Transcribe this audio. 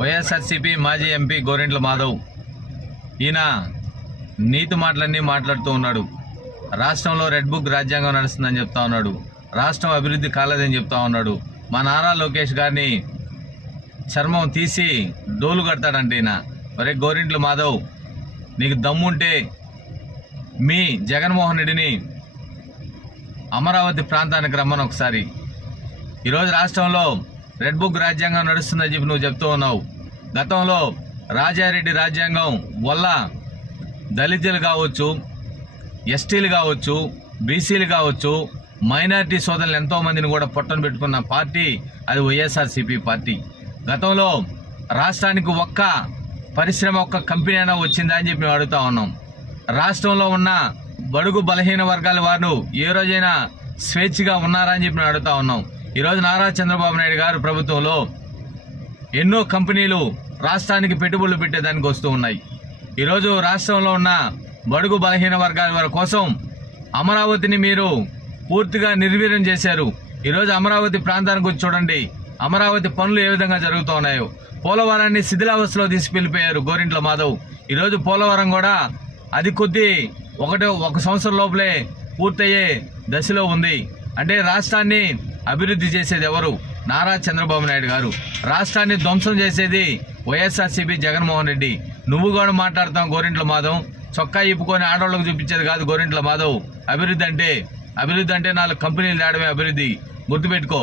వైఎస్ఆర్సీపీ మాజీ ఎంపీ గోరింట్ల మాధవ్ ఈయన నీతి మాటలన్నీ మాట్లాడుతూ ఉన్నాడు. రాష్ట్రంలో రెడ్ బుక్ రాజ్యాంగం నడుస్తుందని చెప్తా ఉన్నాడు. రాష్ట్రం అభివృద్ధి కాలేదని చెప్తా ఉన్నాడు. మా నారా లోకేష్ గారిని చర్మం తీసి డోలు కడతాడంటే ఈయన. ఒరే గోరింట్ల మాధవ్, నీకు దమ్ముంటే మీ జగన్మోహన్ రెడ్డిని అమరావతి ప్రాంతానికి రమ్మని ఒకసారి. ఈరోజు రాష్ట్రంలో రెడ్ బుక్ రాజ్యాంగం నడుస్తుందని చెప్పి నువ్వు చెప్తూ ఉన్నావు. గతంలో రాజారెడ్డి రాజ్యాంగం వల్ల దళితులు కావచ్చు, ఎస్టీలు కావచ్చు, బీసీలు కావచ్చు, మైనారిటీ సోదరులు ఎంతో మందిని కూడా పొట్టను పెట్టుకున్న పార్టీ అది వైఎస్ఆర్సీపీ పార్టీ. గతంలో రాష్ట్రానికి ఒక్క పరిశ్రమ, ఒక్క కంపెనీ అయినా వచ్చిందా అని చెప్పి మేము అడుగుతా ఉన్నాం. రాష్ట్రంలో ఉన్న బడుగు బలహీన వర్గాల వారు ఏ రోజైనా స్వేచ్ఛగా ఉన్నారా అని చెప్పి మేము అడుగుతా ఉన్నాం. ఈరోజు నారా చంద్రబాబు నాయుడు గారు ప్రభుత్వంలో ఎన్నో కంపెనీలు రాష్ట్రానికి పెట్టుబడులు పెట్టేదానికి వస్తూ ఉన్నాయి. ఈరోజు రాష్ట్రంలో ఉన్న బడుగు బలహీన వర్గాల వారి కోసం అమరావతిని మీరు పూర్తిగా నిర్వీర్యం చేశారు. ఈరోజు అమరావతి ప్రాంతానికి వచ్చి చూడండి, అమరావతి పనులు ఏ విధంగా జరుగుతూ ఉన్నాయో. పోలవరాన్ని శిథిలావస్థలో తీసుకెళ్లిపోయారు గోరింట్ల మాధవ్. ఈరోజు పోలవరం కూడా అది ఒక సంవత్సరం లోపలే పూర్తయ్యే దశలో ఉంది. అంటే రాష్ట్రాన్ని అభివృద్ధి చేసేది ఎవరు? నారా చంద్రబాబు నాయుడు గారు. రాష్ట్రాన్ని ధ్వంసం చేసేది వైఎస్ఆర్సీపీ జగన్మోహన్ రెడ్డి. నువ్వు కూడా మాట్లాడతాం గోరింట్ల మాధవ్. చొక్కా ఇప్పుకొని ఆడవాళ్ళకు చూపించేది కాదు గోరింట్ల మాధవ్. అభివృద్ధి అంటే 4 కంపెనీలు తేడమే అభివృద్ధి. గుర్తుపెట్టుకో.